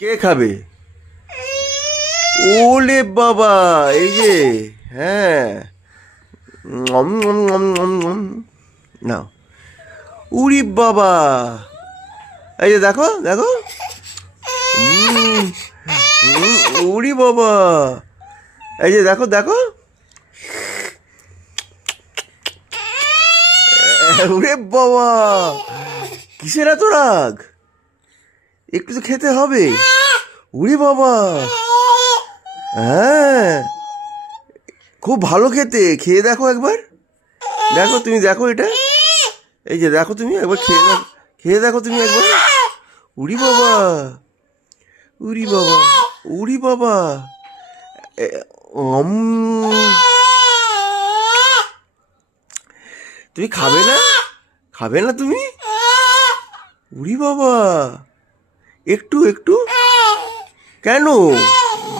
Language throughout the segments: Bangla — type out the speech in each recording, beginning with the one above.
কে খাবে? ওলে বাবা, এই যে, হ্যাঁ, নম নম নম নম নম। নাও। উরি বাবা, এই যে দেখো দেখো। উম, উরি বাবা, এই যে দেখো দেখো। উরে বাবা, কিসের এত রাগ? একটু তো খেতে হবে। উরি বাবা, হ্যাঁ, খুব ভালো খেতে। খেয়ে দেখো একবার। দেখো তুমি, দেখো এটা, এই যে দেখো তুমি একবার খেয়ে দেখো। খেয়ে দেখো তুমি একবার। উরি বাবা, উরি বাবা, উরি বাবা। এ- উম, তুমি খাবে না? খাবে না তুমি? উরি বাবা, একটু একটু। কেন?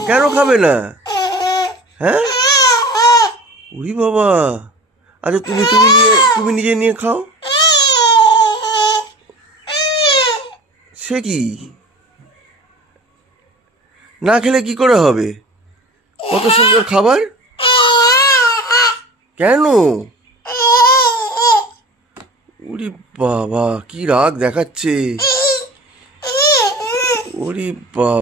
কেন খাবে না? হ্যাঁ, উরি বাবা। আচ্ছা, তুমি তুমি নিয়ে, তুমি নিজে নিয়ে খাও। সে কি? না খেলে কি করে হবে? কত সুন্দর খাবার। কেন? উরি বাবা, কি রাগ দেখাচ্ছে। উরি বাবা।